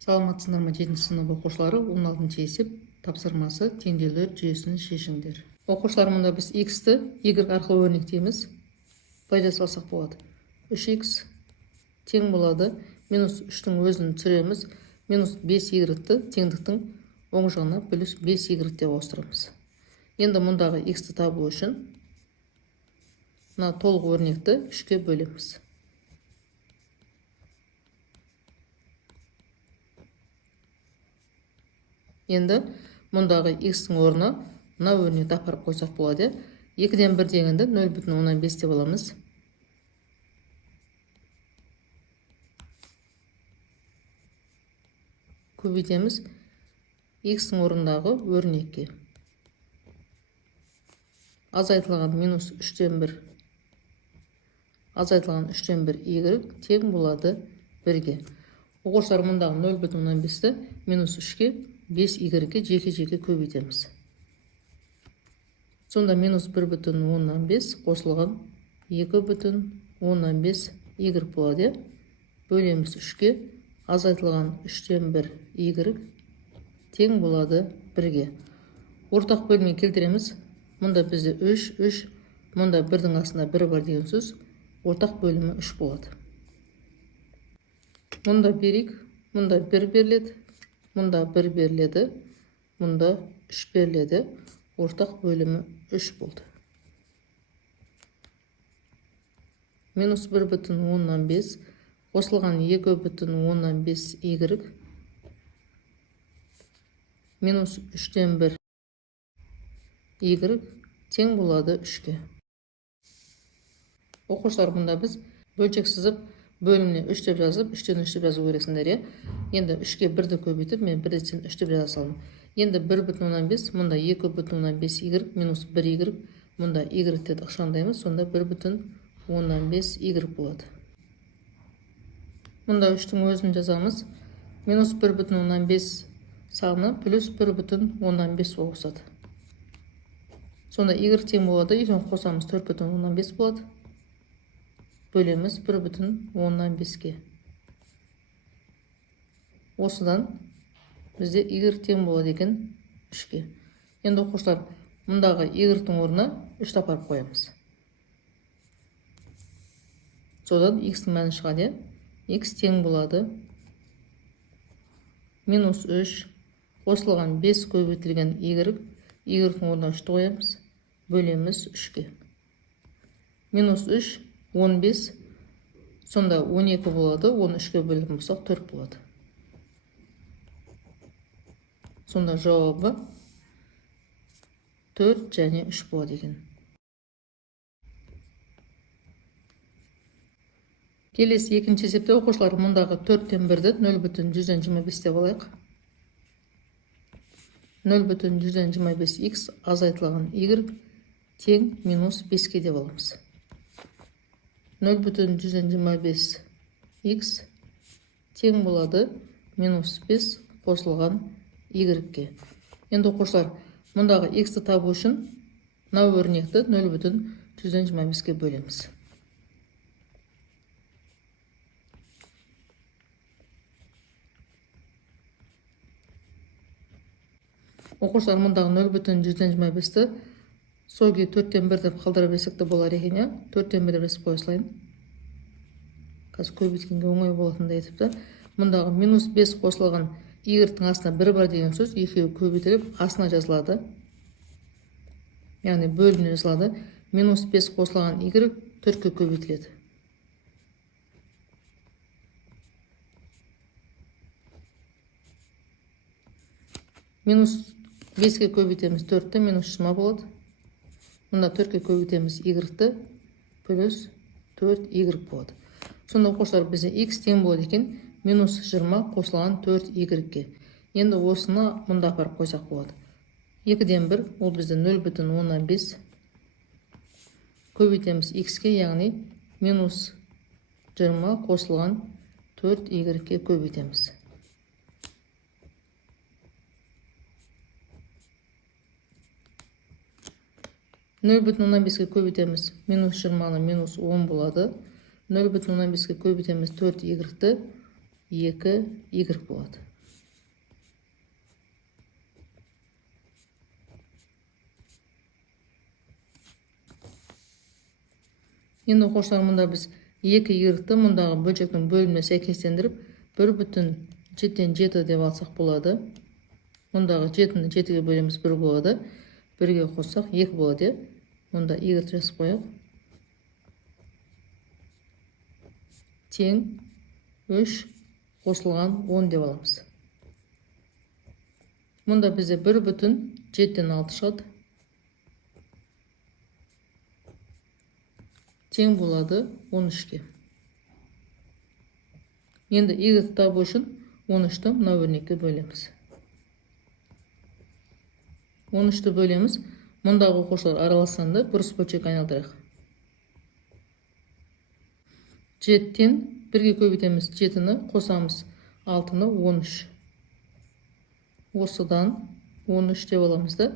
Саламатсыздар ма 7 сынып оқушылары 16 есеп тапсырмасы теңдеулер жүйесін шешіңдер. Оқушылар, мұнда біз x-ті y арқылы өрнектейміз. Пайда салсақ болады. 3x тең болады. Минус 3-тің өзін түсіреміз. Минус 5y-ті теңдіктің оң жағына плюс 5y деп ауыстырамыз. Енді мұндағы x-ті табу үшін мына толық өрнекті 3-ке бөлеміз. Енді мұндағы x-тің орнына мына өрнекті апарып қойсақ болады. 2-ден 1 дегенді 0,5 деп аламыз. Көбейтеміз x-тің орнындағы өрнекке. Азайтылған минус 3-ден 1 азайтылған 3-ден 1 y тең болады 1-ге. Оқушылар, мұндағы 0,5-ті минус 3-ке 5y-ге жеке-жеке көбейтеміз. Сонда минус 1,5 қосылған 2,5 y болады. Бөлеміз 3-ке, азайтылған 3-ден 1 y тең болады 1-ге. Ортақ бөлме келтіреміз. Мұнда бізде 3, мұнда 1-дің астында 1 бар деген сөз. Ортақ бөлімі 3 болады. Мұнда берейік, мұнда 1 беріледі, мұнда 1 беріледі, мұнда 3 беріледі. Ортақ бөлімі 3 болды. Минус 1,5 қосылған 2,5 y минус 3-ден 1 y тең болады 3-ке. Оқушылар, мұнда біз бөлшек сызып, бөліміне 3 деп жазып, 3-тен 3 деп жазу керексіңдер. Енді 3-ке 1-ді көбейтіп, мен 1-ден 3 деп жаза салдым. Енді 1,5, мұнда 2,5 y минус 1 y, мұнда y-ті ықшамдаймыз, сонда 1,5 y болады. Мұнда 3-тің өзін жазамыз. Минус 1,5 саны плюс 1,5 оғысады. Сонда y тең болады, екеуін қосамыз 4,5 болады. Бөлеміз 1,5-ке. Осыдан бізде y тең болады екен 3-ке. Енді оқушылар, мұндағы y-тің орнына 3 апарып қоямыз. Содан x-тің мәні шығады. X тең болады минус 3 қосылған 5 көбейтілген y-тің орнына 3 қоямыз. Бөлеміз 3-ке. Минус 3 15, сонда 12 болады, 13-ке бөлген болсақ 4 болады. Сонда жауабы 4 және 3 болады екен. Келесі екінші есепте оқушылар, мұндағы 4-тен 1-ді 0,125 деп алайық. 0,125x азайтылған y тең минус 5-ке деп аламыз. 0,125x тең болады минус 5 қосылған y-ке. Енді оқушылар, мұндағы x-ті табу үшін мына өрнекті 0,125-ке бөлеміз. Оқушылар, мұндағы 0,125-ті соге 4-тен 1 деп қалдырып есекті болар екен. 4-тен 1 деп есіп қойсылайын. Қазір көбейткенге оңай болатындай етіпті. Мұндағы минус 5 қосылған y-тің астына 1 бар деген сөз, екеуі көбейтіліп, астына жазылады. Яғни бөліміне жазылады. Минус 5 қосылған y 4-ке көбейтіледі. Минус 5-ке көбейтеміз 4-ті, минус 20 болады. Мұнда 4-ке көбейтеміз y-ті плюс 4y болады. Сонда оқушылар, бізде x тең болады екен минус 20 қосылған 4y-ке. Енді осыны мұнда апарып қойсақ болады. 2-ден 1, ол бізде 0,15 көбейтеміз x-ке, яғни минус 20 қосылған 4y-ке көбейтеміз. 0,15-ке көбейтеміз минус 20-ны минус 10 болады. 0,15-ке көбейтеміз 4y-ті 2y болады. Енді оқушылар, мұнда біз 2 y-ті мұндағы бөлшектің бөліміне сәйкестендіріп 1,7-ден 7 деп алсақ болады. Мұндағы 7-ні 7-ге бөлеміз 1 болады. 1-ге қоссақ 2 болады. Мұнда y жазып қояйық. Тең 3 қосылған 10 деп аламыз. Мұнда бізде 1,7-ден 6 шығады. Тең болады 13-ке. Енді y-ті табу үшін 13-ті мына өрнекке бөлеміз. 13-ті бөлеміз. Мұндағы оқушылар араласқанда бұрыс бөлшек айналдырайық. 7-тен 1-ге көбейтеміз 7-ні, қосамыз 6-ны 13. Осыдан 13 деп аламыз да,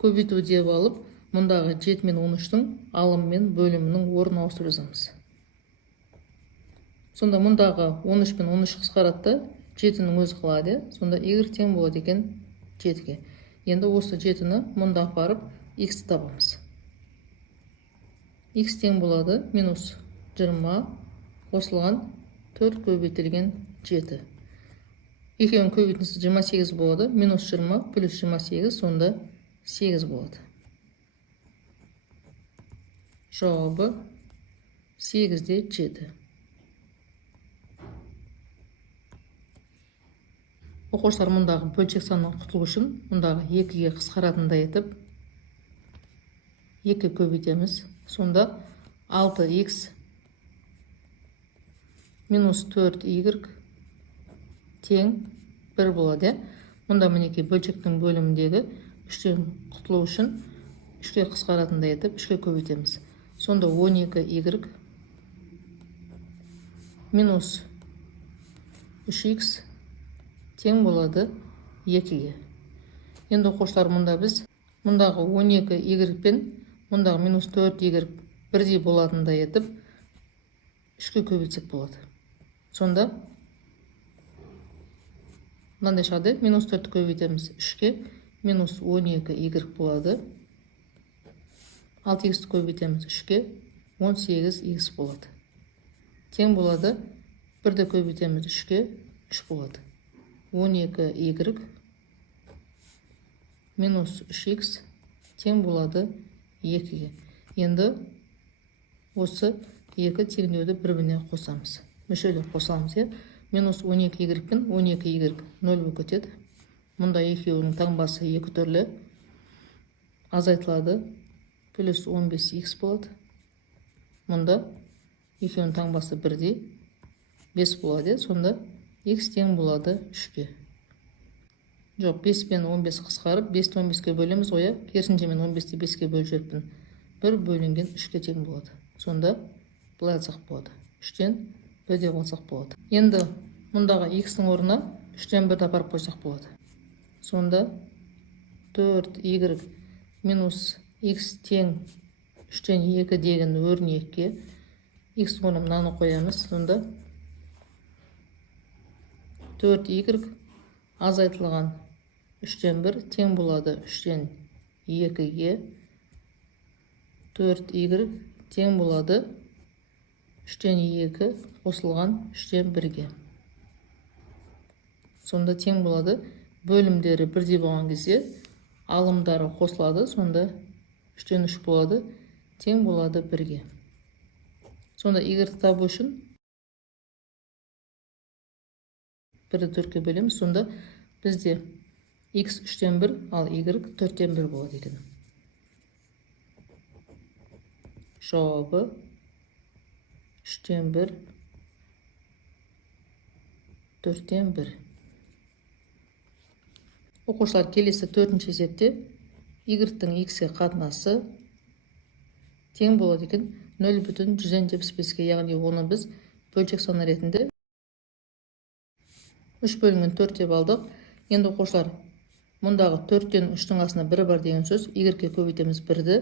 көбейту деп алып, мұндағы 7 мен 13-тің алым мен бөлімінің орнын ауыстырып жазамыз. Сонда мұндағы 13 пен 13 қысқарады, 7-нің өзі қалады. Сонда y тең болады екен 7-ге. Енді осы 7-ні мұнда апарып x табамыз. X тең болады минус 20 қосылған 4 көбейтілген 7. Екеуінің көбейтіндісі 28 болады. Минус 20 плюс 28, сонда 8 болады. Жауабы 8-де 7. Оқушылар, мұндағы бөлшек санын құтылу үшін мұндағы 2-ге қысқаратындай етіп 2 көбейтеміз. Сонда 6x минус 4y тең 1 болады. Мұнда мінеке бөлшектің бөліміндегі 3-тен құтылу үшін 3-ге қысқаратындай етіп 3-ге көбейтеміз. Сонда 12y минус 3x тең болады 2-ге. Енді оқушылар, мұнда біз мұндағы 12y пен мұндағы минус 4y бірдей болатындай етіп 3-ге көбейтсек болады. Сонда мынандай шығады. Минус 4 көбейтеміз 3-ге, минус 12y болады. 6x көбейтеміз 3-ге, 18x болады. Тең болады. 1-ді көбейтеміз 3-ге, 3 болады. 12y минус 3x тең болады 2-ге. Енді осы 2 теңдеуді бір-біріне қосамыз. Мүшелер қосамыз. Минус 12y пен 12y 0 болып кетеді. Мұнда екеуінің таңбасы 2 түрлі азайтылады. Плюс 15x болады. Мұнда екеуінің таңбасы бірдей 5 болады. Сонда x тең болады 3-ге. Жоқ, 5 пен 15 қысқарып, 5-ті 15-ке бөлеміз ғой. Керісінше мен 15-ті 5-ке бөліп жүріппін. 1 бөлінген 3-ке тең болады. Сонда былай алсақ болады. 3-тен 1 деп алсақ болады. Енді мұндағы x-тің орнына 3-тен 1 апарып қойсақ болады. Сонда 4y минус x тең 3-тен 2 деген өрнекке x-тің орнына мынаны қоямыз. Сонда 4y азайтылған 3-тен 1 тең болады 3-тен 2-ге. 4y тең болады 3-тен 2 қосылған 3-тен 1-ге. Сонда тең болады. Бөлімдері бірдей болған кезде алымдары қосылады. Сонда 3-тен 3 болады. Тең болады 1-ге. Сонда y табу үшін 1-ді 4-ке бөлеміз. Сонда бізде x 3-тен 1, ал y 4-тен 1 болады екен. Жауабы 3-тен 1, 4-тен 1. Оқушылар, келесі 4-ші есепте y-тің x-ке қатынасы тең болады екен 0,175-ге, яғни оны біз бөлшек саны ретінде 3 бөлінген 4 деп алдық. Енді оқушылар, мұндағы 4-тен 3-тің астына 1 бар деген сөз. Y-ке көбейтеміз 1-ді,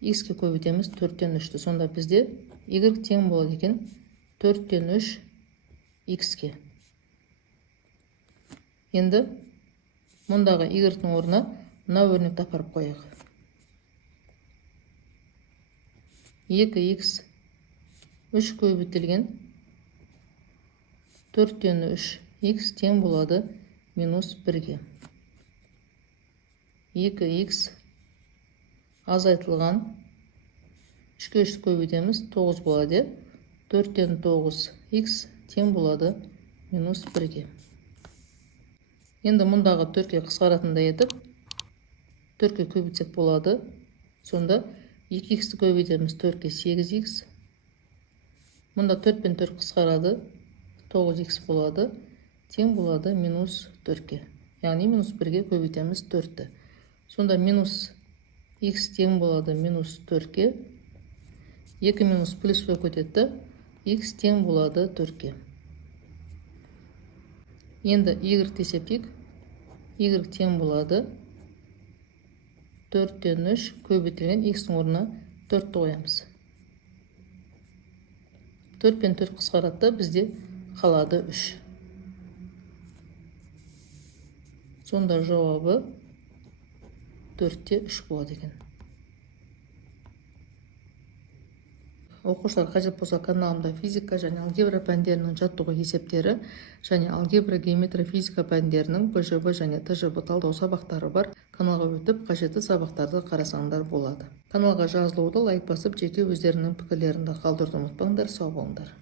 x-ке көбейтеміз 4-тен 3-ті. Сонда бізде y тең болады екен 4-тен 3 x-ке. Енді мұндағы y-тің орнына мына өрнекті апарып қояйық. 2x 3 көбейтілген 4-тен 3х тең болады минус 1-ге. 2х азайтылған 3-ке 3 көбейтеміз 9 болады. 4-тен 9х тең болады минус 1-ге. Енді мұндағы 4-ке қысқаратындай етіп 4-ке көбейтсек болады. Сонда 2х-ті көбейтеміз 4-ке 8х. Мұнда 4 пен 4 қысқарады 9х болады. Тең болады минус 4-ке. Яғни минус 1-ге көбейтеміз 4-ті. Сонда минус х тең болады минус 4-ке. 2 минус плюсқа көтетті. Х тең болады 4-ке. Енді y есептейік. Y тең болады 4-тен 3 көбейтілген х-тің орнына 4-ті қоямыз. 4 пен 4 қысқаратты, бізде қалады 3. Сонда жауабы 4-те 3 болады екен. Оқушылар қажет болса каналымда физика және алгебра пәндерінің жаттығу есептері және алгебра, геометрия, физика пәндерінің БЖБ және ТЖБ талдау сабақтары бар. Каналға өтіп, қажетті сабақтарды қарасаңдар болады. Каналға жазылуды, лайк басып, жеке өздерінің пікірлерін қалдыруды ұмытпаңдар. Сау болыңдар.